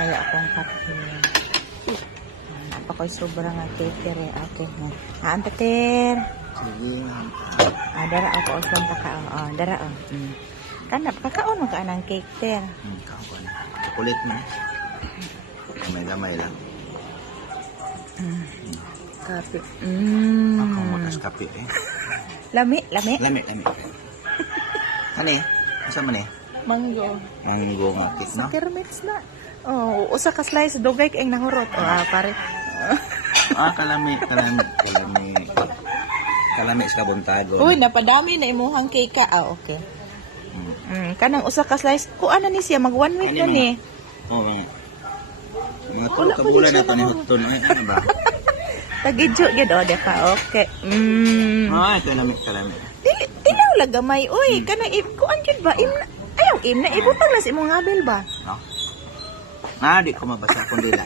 kayo akong kape. Apa ko'y sobrang nga cake eh. Okay. Haan tater. Sige. Dara ako o punta ka. Dara o. Kanap, kakaon mo ka ng cake ter. Kawan. Kulit mo. Gamay-gamay lang. Kape. Ako matas kape eh. Lami. Lami. Ano eh? Asa man eh? Mango. Mango nga cake, no? Kermits na. Usa ka slice dugay kay nahurot. Pare. Kalami sa buntagon. Uy, napadami na imuhang cake ka. Okay. Kanang usa ka slice, kuan na ni siya mag 1 week na ni. Mga tulo ka bulan na tanihutton. Ay, ano ba? Tagidyo gid o depa. Okay. Kalami. Tilaw lang gamay. Uy, kanang kuan gid ba? Ayaw na ibutang na si imong ngabil ba? No? Di ko mabasa kung dila.